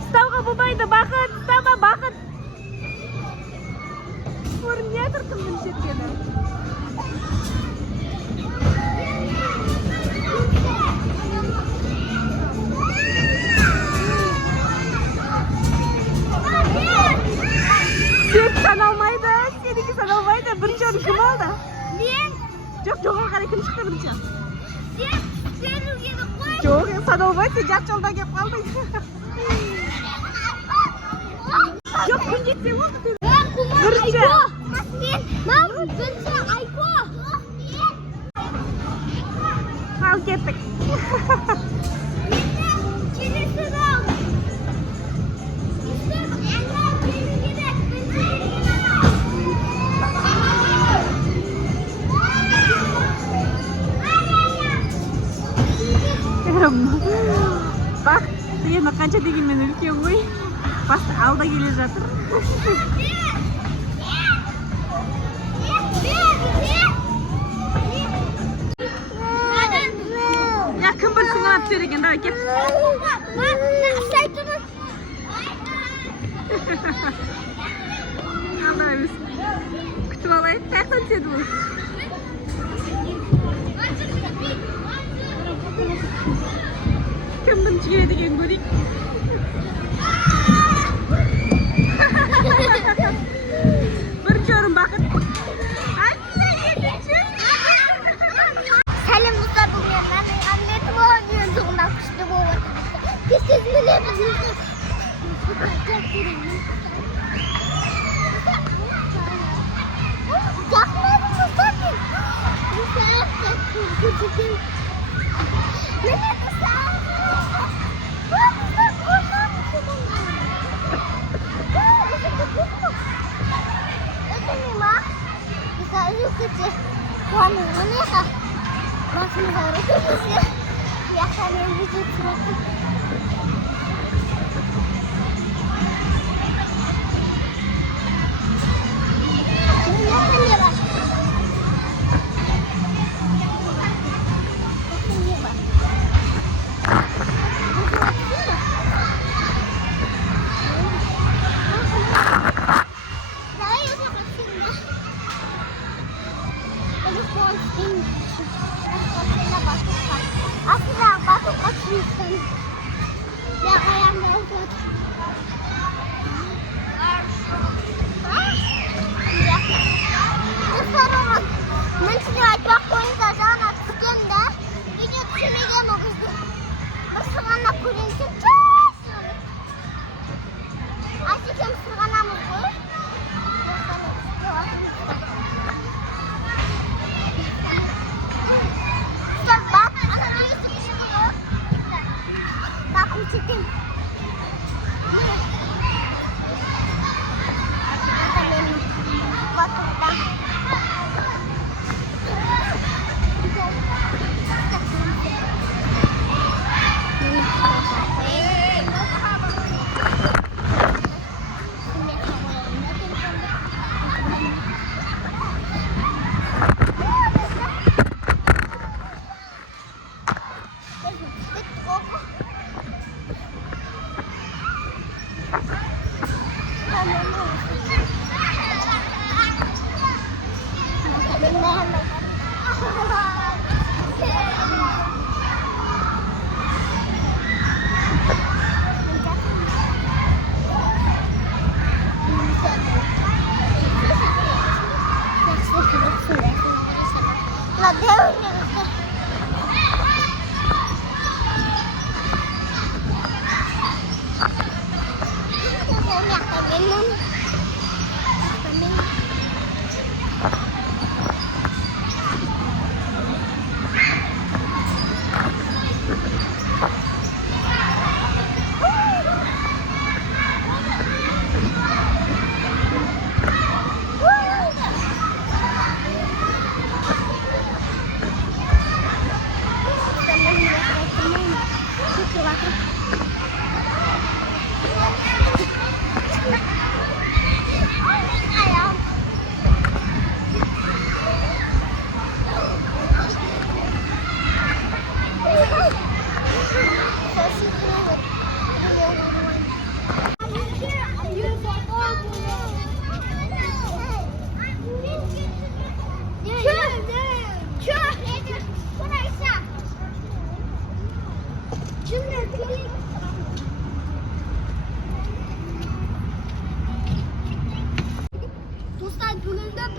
Ұстауға болмайды, бақыт, ұстауға бақыт. Көрініп тұр кімнің жеткені. Сен саналмайды, сенікі саналмайды. Бірінші орын кім алды? Мен. Жоқ, жоғары қарай кім шықты бірінші? Сен үлгені қой. Жоқ, саналмайды, сен жат жолдан келіп қалдың. Жоқ, күн жетсе болды. Бірінші. Бірінші Айко. Ал кеттік. Келесі раунд. Бақ, енді қанша дегенмен үлкен ғой. Басты алда келе жатыр. Я кім білсін ғана түсер екен, давай кеп. Ана өз. Күтіп алайық, қаяқтан түседі бұл? Кім бірінші келеді екен көрейік. Бірінші орын бақыт. Сәлем достар, бұл менің әмлетім ойын соңына күшті болып отыр. Кестен білеміз. Жақынадым достар мен. Міне достар. Ваня, манеха. Максимум руки. Я хочу видеть руки.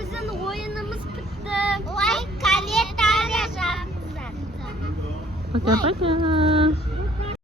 Bizim oyunumuz bitti. Ой, kalender yapacağız. Пока-пока.